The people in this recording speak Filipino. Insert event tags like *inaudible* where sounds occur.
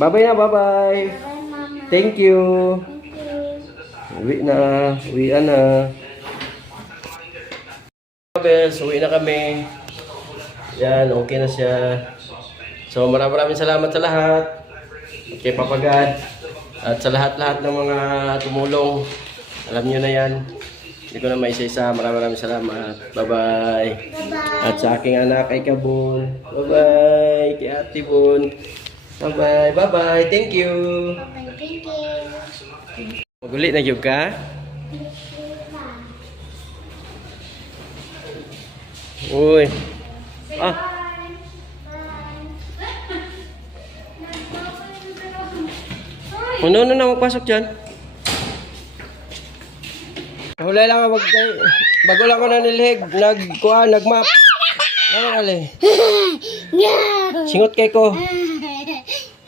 Bye-bye na, bye-bye. Thank you. Uwi na. Uwi na. Bells, uwi na kami. Yan, okay na siya. So maraming maraming salamat sa lahat. Kay Papagad. At sa lahat-lahat ng mga tumulong. Alam niyo na yan. Hindi ko na maisa-isa. Maraming maraming salamat. Bye-bye. At sa aking anak kay Kabul. Bye-bye. Kay Ate Bun. Bye-bye. Bye-bye. Thank you. Bye, thank you. Maguli na gyud ka? Uy. Ah, ano na na magpasok dyan? Hula lang ako mag bago lang ako nanilhig, nagkuha, nagmap. *laughs* Ano ali? *laughs* Singot kay ko.